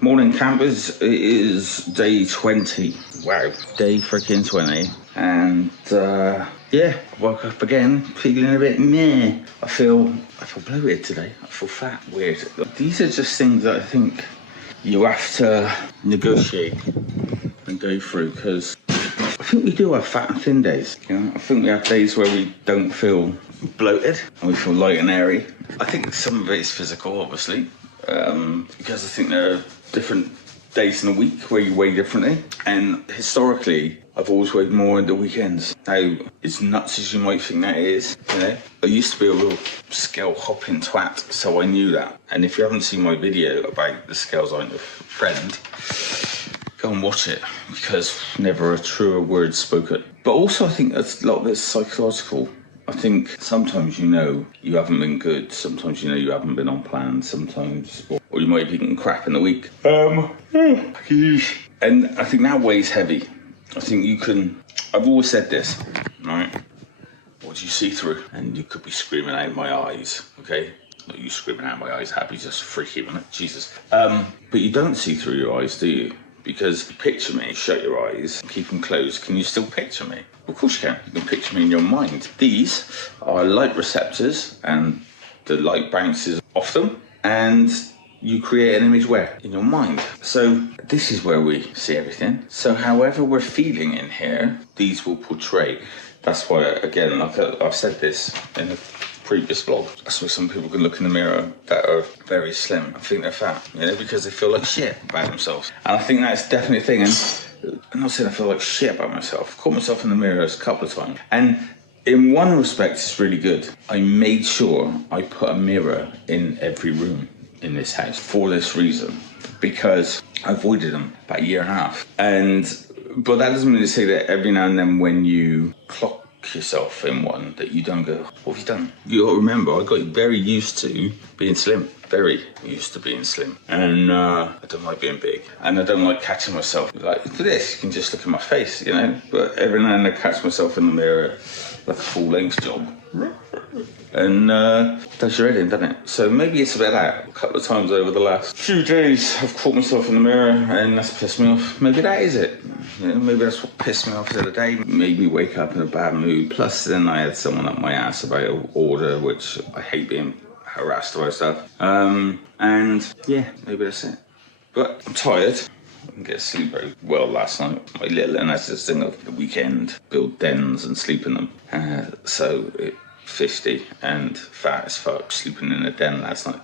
Morning campers, it is day 20. Wow, day freaking 20. And yeah, I woke up again feeling a bit meh. I feel bloated today. I feel fat, weird. These are just things that I think you have to negotiate and go through, because I think we do have fat and thin days. You know, I think we have days where we don't feel bloated and we feel light and airy. I think some of it is physical, obviously, because I think there are different days in the week where you weigh differently. And historically, I've always weighed more in the weekends. Now, as nuts as you might think that is, you know, I used to be a real scale hopping twat, so I knew that. And if you haven't seen my video about the scales aren't your friend, go and watch it, because never a truer word spoken. But also I think that's a lot of it's psychological. I think sometimes you know you haven't been good, sometimes you know you haven't been on plan, sometimes, or you might have eaten crap in the week. And I think that weighs heavy. I think you can, I've always said this, right? What do you see through? And you could be screaming out my eyes, okay? Not you screaming out my eyes, happy, just freaky, wasn't it? Jesus. But you don't see through your eyes, do you? Because picture me, shut your eyes, keep them closed. Can you still picture me? Of course you can. You can picture me in your mind. These are light receptors, and the light bounces off them, and you create an image where? In your mind. So this is where we see everything. So however we're feeling in here, these will portray. That's why, again, like I've said this in a previous vlog, that's why some people can look in the mirror that are very slim and think they're fat, you know, because they feel like shit about themselves. And I think that's definitely a thing. And I'm not saying I feel like shit about myself. I caught myself in the mirror a couple of times. And in one respect, it's really good. I made sure I put a mirror in every room in this house for this reason, because I avoided them about a year and a half. But that doesn't mean to say that every now and then when you clock yourself in one, that you don't go, what have you done? You got to remember, I got very used to being slim. Very used to being slim. And I don't like being big. And I don't like catching myself. Like, for this, you can just look at my face, you know? But every now and then I catch myself in the mirror like a full-length job. And does your head in, doesn't it? So maybe it's about that. A couple of times over the last few days, I've caught myself in the mirror, and that's pissed me off. Maybe that is it. You know, maybe that's what pissed me off the other day. Made me wake up in a bad mood. Plus, then I had someone up my ass about an order, which I hate being harassed about stuff. And yeah, maybe that's it. But I'm tired. I didn't get sleep very well last night. My little, and that's this thing of the weekend, build dens and sleep in them. 50 and fat as fuck, sleeping in a den last night.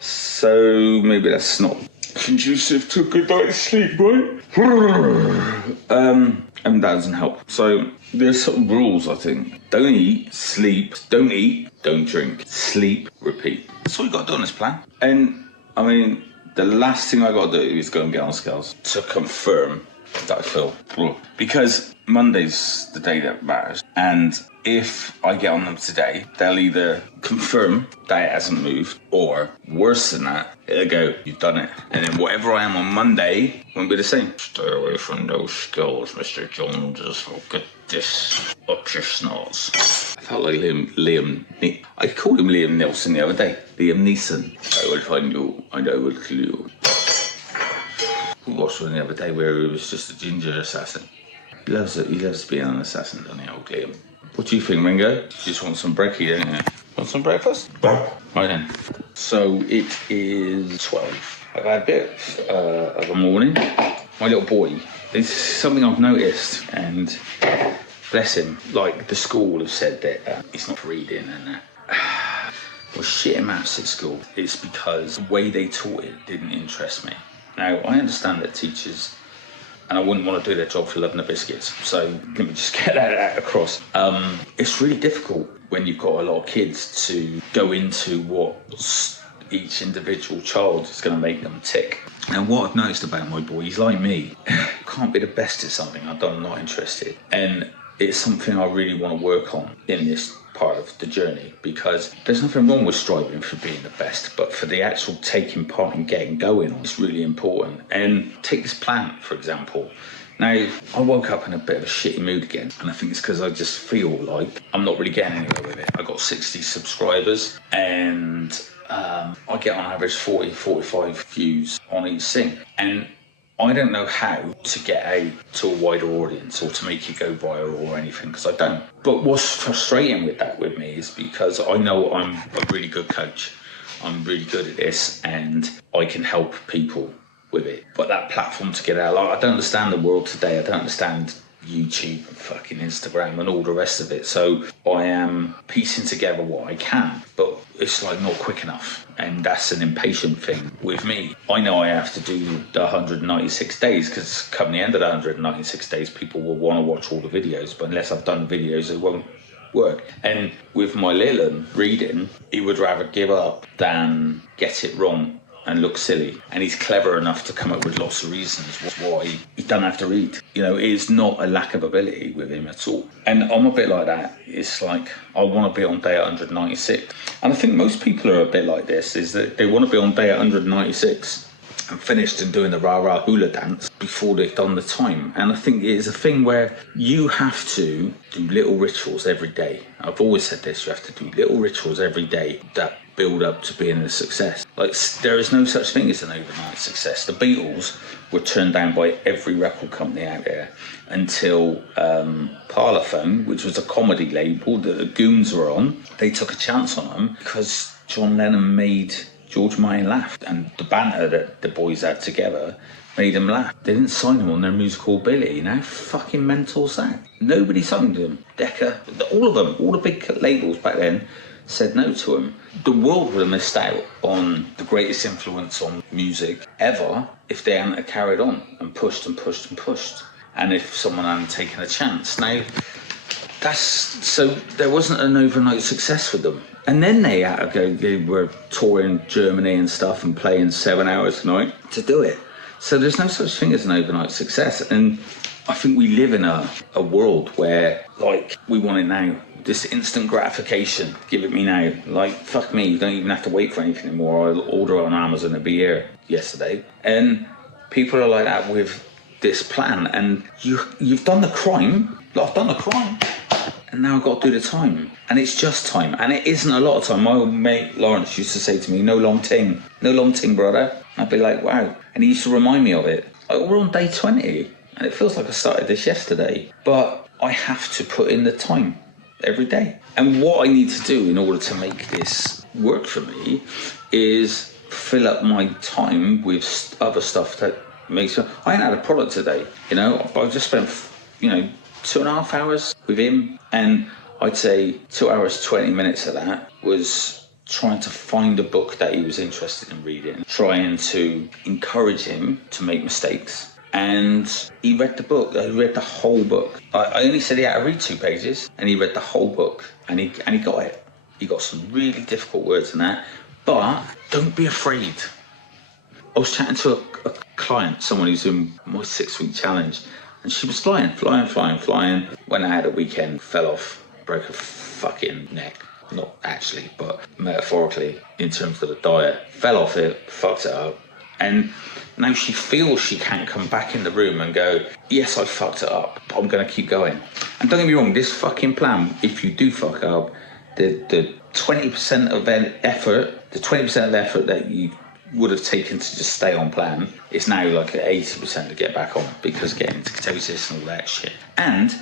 So maybe that's not conducive to a good night's sleep, right? And that doesn't help. So there's some rules, I think. Don't eat, sleep, don't eat, don't drink, sleep, repeat. That's all you got to do on this plan. And I mean, the last thing I got to do is go and get on scales to confirm that I feel raw. Because Monday's the day that matters. And if I get on them today, they'll either confirm that it hasn't moved, or worse than that, it'll go, you've done it. And then whatever I am on Monday won't be the same. Stay away from those skills, Mr. Jones. Just get this up your snots. I felt like I called him Liam Neeson the other day. Liam Neeson. I will find you and I will kill you. We watched one the other day where he was just a ginger assassin. He loves being an assassin, doesn't he, old Liam? What do you think, Ringo? You just want some brekkie, don't you? Want some breakfast? Right then. So it is 12. I've had a bit of a morning. My little boy, it's something I've noticed, and bless him, like the school have said that he's not reading and was shit at maths at school. It's because the way they taught it didn't interest me. Now, I understand that teachers, and I wouldn't want to do their job for loving the biscuits, so let me just get that across. It's really difficult when you've got a lot of kids to go into what each individual child is going to make them tick. And what I've noticed about my boy, he's like me, can't be the best at something I'm not interested. And it's something I really want to work on in this part of the journey, because there's nothing wrong with striving for being the best, but for the actual taking part and getting going on is really important. And take this plant, for example. Now, I woke up in a bit of a shitty mood again, and I think it's because I just feel like I'm not really getting anywhere with it. I got 60 subscribers, and I get on average 40, 45 views on each thing. And I don't know how to get out to a wider audience or to make it go viral or anything, because I don't. But what's frustrating with me is because I know I'm a really good coach. I'm really good at this, and I can help people with it. But that platform to get out, like, I don't understand the world today. I don't understand YouTube and fucking Instagram and all the rest of it. So I am piecing together what I can, but it's like not quick enough. And that's an impatient thing with me. I know I have to do the 196 days, because come the end of the 196 days, people will want to watch all the videos. But unless I've done the videos, it won't work. And with my little one reading, he would rather give up than get it wrong and look silly. And he's clever enough to come up with lots of reasons why he don't have to read. You know, it is not a lack of ability with him at all. And I'm a bit like that. It's like, I want to be on day 196. And I think most people are a bit like this, is that they want to be on day 196 and finished and doing the rah-rah hula dance before they've done the time. And I think it is a thing where you have to do little rituals every day. I've always said this, you have to do little rituals every day that build up to being a success. Like, there is no such thing as an overnight success. The Beatles were turned down by every record company out there until Parlophone, which was a comedy label that the Goons were on. They took a chance on them because John Lennon made George Martin laugh, and the banter that the boys had together made them laugh. They didn't sign them on their musical ability. How fucking mental is that? Nobody signed them. Decca, all of them, all the big labels back then said no to him. The world would have missed out on the greatest influence on music ever if they hadn't carried on and pushed and pushed and pushed, and if someone hadn't taken a chance. Now, so there wasn't an overnight success with them. And then they had to go, they were touring Germany and stuff and playing 7 hours a night to do it. So there's no such thing as an overnight success. And I think we live in a world where, like, we want it now. This instant gratification, give it me now. Like, fuck me, you don't even have to wait for anything anymore. I'll order on Amazon, it'll be here yesterday. And people are like that with this plan. And you've done the crime. I've done the crime. And now I've got to do the time. And it's just time. And it isn't a lot of time. My old mate Lawrence used to say to me, no long ting, brother. I'd be like, wow. And he used to remind me of it. Like, we're on day 20. And it feels like I started this yesterday. But I have to put in the time every day. And what I need to do in order to make this work for me is fill up my time with other stuff that makes it. I ain't had a product today. You know, I've just spent, 2.5 hours with him, and I'd say 2 hours 20 minutes of that was trying to find a book that he was interested in reading, trying to encourage him to make mistakes. And he read the book. He read the whole book. I only said he had to read 2 pages, and he read the whole book, and he got it. He got some really difficult words in that. But don't be afraid. I was chatting to a client, someone who's in my 6-week challenge, and she was flying. When I had a weekend, fell off, broke her fucking neck. Not actually, but metaphorically, in terms of the diet. Fell off it, fucked it up. And now she feels she can't come back in the room and go, yes, I fucked it up, but I'm going to keep going. And don't get me wrong, this fucking plan, if you do fuck up, the 20% of effort, that you would have taken to just stay on plan is now like 80% to get back on, because getting into ketosis and all that shit. And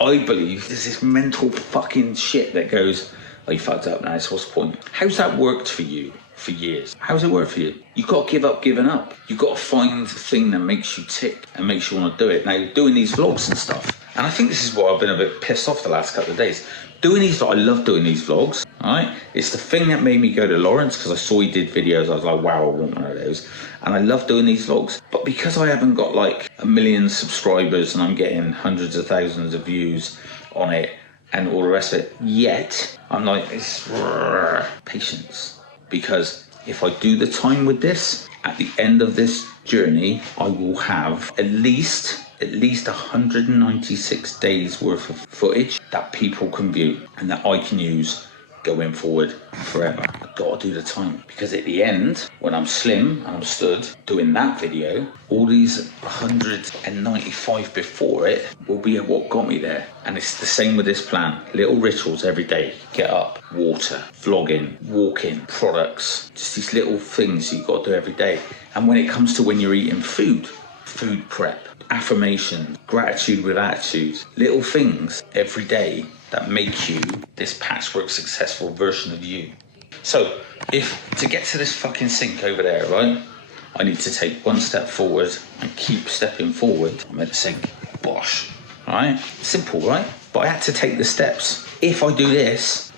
I believe there's this mental fucking shit that goes, oh, you fucked up now, so what's the point? How's that worked for you for years? How's it work for you? You've got to give up giving up. You've got to find the thing that makes you tick and makes you want to do it. Now, doing these vlogs and stuff, and I think this is why I've been a bit pissed off the last couple of days. I love doing these vlogs, alright? It's the thing that made me go to Lawrence, because I saw he did videos. I was like, wow, I want one of those. And I love doing these vlogs. But because I haven't got like 1 million subscribers and I'm getting hundreds of thousands of views on it and all the rest of it yet, I'm like, it's patience. Because if I do the time with this, at the end of this journey, I will have at least 196 days worth of footage that people can view and that I can use going forward forever. I've got to do the time, because at the end, when I'm slim and I'm stood doing that video, all these 195 before it will be what got me there. And it's the same with this plan. Little rituals every day. Get up, water, vlogging, walking, products, just these little things you've got to do every day. And when it comes to when you're eating food prep, affirmation, gratitude with attitude, little things every day that make you this patchwork successful version of you. So if to get to this fucking sink over there, right, I need to take one step forward and keep stepping forward. I'm at the sink. Bosh. Right? Simple, right? But I had to take the steps. If I do this,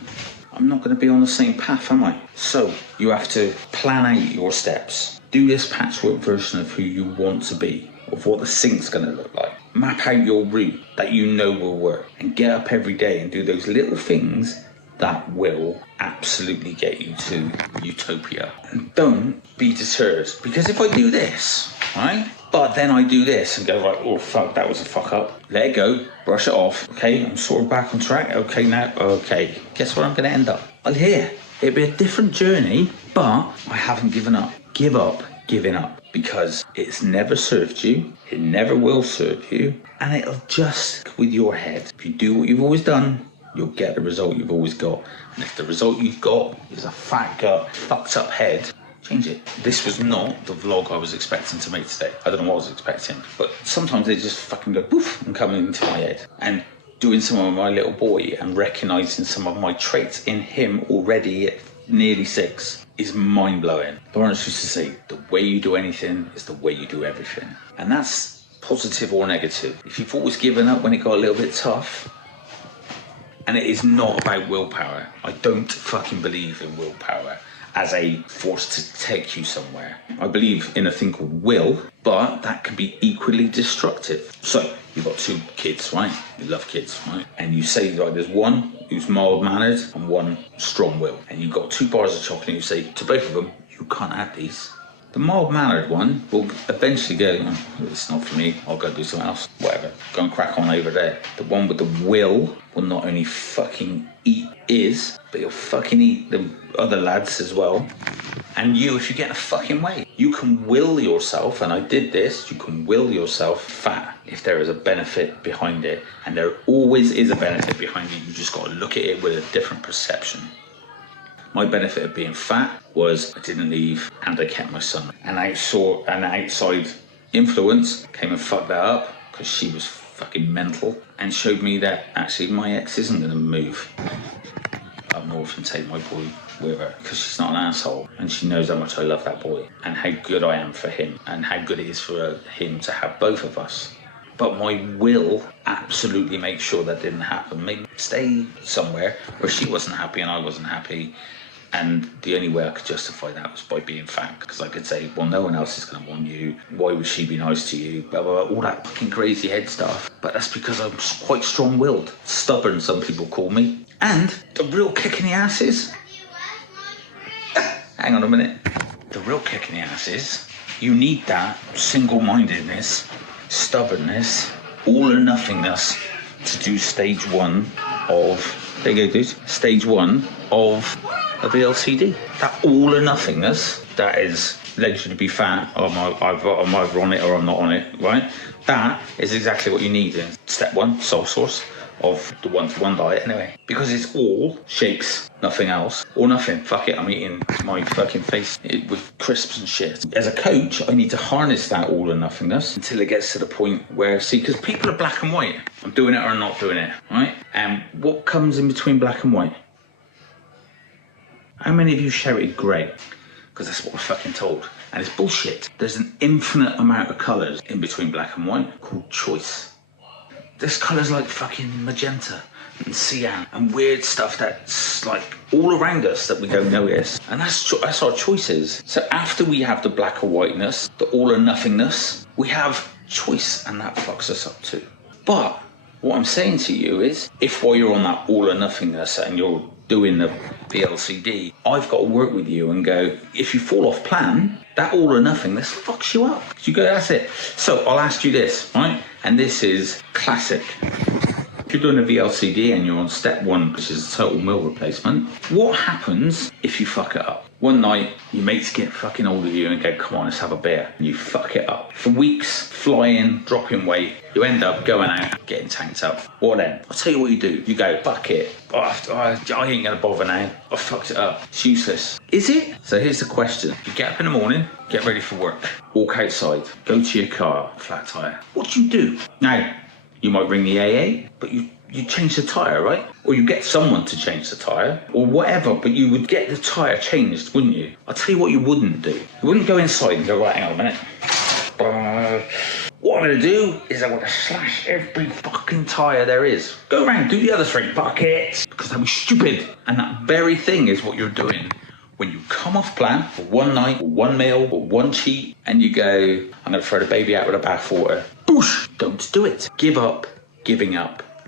I'm not going to be on the same path, am I? So you have to plan out your steps. Do this patchwork version of who you want to be, of what the sink's going to look like. Map out your route that you know will work, and get up every day and do those little things that will absolutely get you to utopia. And don't be deterred, because if I do this, right, but then I do this and go, right, oh fuck, that was a fuck up. Let it go, brush it off. Okay, I'm sort of back on track. Okay, now, okay. Guess where I'm going to end up? Well, here. It'll be a different journey, but I haven't given up. Give up giving up, because it's never served you, it never will serve you, and it'll just with your head. If you do what you've always done, you'll get the result you've always got. And if the result you've got is a fat gut, fucked up head, change it. This was not the vlog I was expecting to make today. I don't know what I was expecting, but sometimes they just fucking go poof and come into my head. And doing some of my little boy and recognizing some of my traits in him already at nearly 6 is mind-blowing. Lawrence used to say, the way you do anything is the way you do everything. And that's positive or negative. If you've always given up when it got a little bit tough, and it is not about willpower. I don't fucking believe in willpower as a force to take you somewhere. I believe in a thing called will, but that can be equally destructive. So you've got 2 kids, right? You love kids, right? And you say, like, there's one who's mild-mannered and one strong-willed. And you've got 2 bars of chocolate and you say to both of them, you can't have these. The mild-mannered one will eventually go, oh, it's not for me, I'll go do something else, whatever. Go and crack on over there. The one with the will not only fucking eat his, but he'll fucking eat the other lads as well. And you, if you get in a fucking way, you can will yourself, and I did this, you can will yourself fat if there is a benefit behind it. And there always is a benefit behind it, you just got to look at it with a different perception. My benefit of being fat was I didn't leave and I kept my son. And I saw an outside influence came and fucked that up because she was fucking mental and showed me that actually my ex isn't going to move up north and take my boy with her because she's not an asshole, and she knows how much I love that boy and how good I am for him and how good it is for him to have both of us. But my will absolutely make sure that didn't happen. Maybe stay somewhere where she wasn't happy and I wasn't happy. And the only way I could justify that was by being fat, because I could say, well, no one else is going to want you. Why would she be nice to you? Blah, blah, blah, all that fucking crazy head stuff. But that's because I'm quite strong-willed. Stubborn, some people call me. And the real kick in the ass is... hang on a minute. The real kick in the ass is you need that single-mindedness, stubbornness, all or nothingness to do stage 1 of... there you go, dude. Stage 1 of... a VLCD. That all or nothingness, that is led you to be fat, I'm either on it or I'm not on it, right? That is exactly what you need in step 1, sole source of the 1-to-1 diet anyway. Because it's all shakes, nothing else, or nothing. Fuck it, I'm eating my fucking face with crisps and shit. As a coach, I need to harness that all or nothingness until it gets to the point where, see, because people are black and white. I'm doing it or I'm not doing it, right? And what comes in between black and white? How many of you shouted grey? Because that's what we're fucking told. And it's bullshit. There's an infinite amount of colours in between black and white called choice. There's colours like fucking magenta and cyan and weird stuff that's like all around us that we don't notice. And that's our choices. So after we have the black or whiteness, the all or nothingness, we have choice, and that fucks us up too. But what I'm saying to you is, if while you're on that all or nothingness and you're doing the VLCD, I've got to work with you and go, if you fall off plan, that all or nothingness fucks you up. You go, that's it. So I'll ask you this, right? And this is classic If you're doing a VLCD and you're on step 1, which is a total meal replacement, what happens if you fuck it up? One night, your mates get fucking hold of you and go, come on, let's have a beer. And you fuck it up. For weeks, flying, dropping weight, you end up going out, getting tanked up. What then? I'll tell you what you do. You go, fuck it. I ain't gonna bother now. I fucked it up. It's useless. Is it? So here's the question. You get up in the morning, get ready for work, walk outside, go to your car, flat tyre. What do you do? Now, you might ring the AA, but you change the tyre, right? Or you get someone to change the tyre, or whatever, but you would get the tyre changed, wouldn't you? I'll tell you what you wouldn't do. You wouldn't go inside and go, right, hang on a minute. What I'm going to do is I'm going to slash every fucking tyre there is. Go around, do the other 3 buckets, because that'd be stupid. And that very thing is what you're doing when you come off plan for one night, or one meal, or one cheat, and you go, I'm going to throw the baby out with the bathwater. Boosh! Don't do it. Give up giving up.